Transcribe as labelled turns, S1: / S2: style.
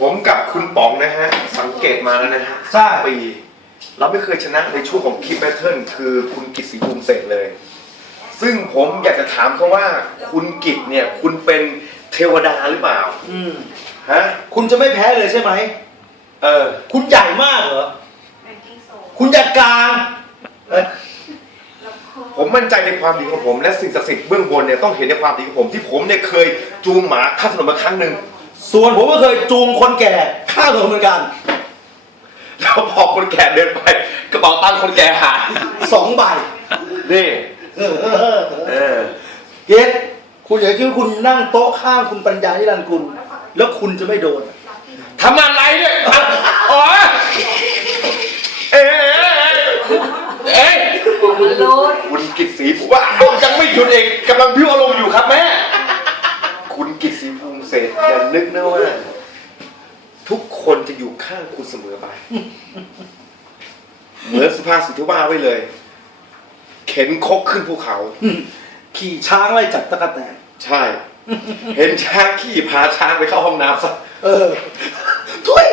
S1: ผมกับคุณป๋องนะฮะ สังเกตมาแล้วนะฮะ
S2: ใช่
S1: ปี เราไม่เคยชนะในช่วงของคิดแบทเทิลคือคุณกิตศรีภูมิเสร็จเลย ซึ่งผมอยากจะถามเขาว่า คุณกิตเนี่ย คุณเป็นเทวดาหรือเปล่า
S2: อืม
S1: ฮะ
S2: คุณจะไม่แพ้เลยใช่ไหม
S1: เออ
S2: คุณใหญ่มากเหรอคุณอยากกลางเอ้ย
S1: ผมมั่นใจในความดีของผม และสิ่งศักดิ์สิทธิ์เบื้องบนเนี่ยต้องเห็นในความดีของผมที่ผมเนี่ยเคยจูงหมาข้ามถนนมาครั้งหนึ่ง
S2: ส่วนผมก็เคยจูงคนแก่ข้ามถนนเหมือนกัน
S1: แล้วพอคนแก่เดินไปกระเป๋าตังค์คนแก่หาย
S2: สองใบ
S1: นี่
S2: เออเออเออ
S1: เออ
S2: เกตคุณอย่าคิดว่าคุณนั่งโต๊ะข้างคุณปัญญาที่รันดร์คุณแล้วคุณจะไม่โดน
S1: ทำอะไรเนี่ยอ๋อเอ๊ะเอ๊ะ
S3: รูด
S1: คุณกิตศรีภูมิว่าอ้าวยังไม่หยุดเองกำลังพิวอารมณ์อยู่ครับแม่ อย่านึกนะว่า ทุกคนจะอยู่ข้างคุณเสมอไป เหมือนสุภาษิตที่ว่าไว้เลย เข็นคกขึ้นภูเขา
S2: ขี่ช้างไล่จับตะกแตน
S1: ใช่ เห็นช้างขี่พาช้างไปเข้าห้องน้ำซะ
S2: เออ ทุย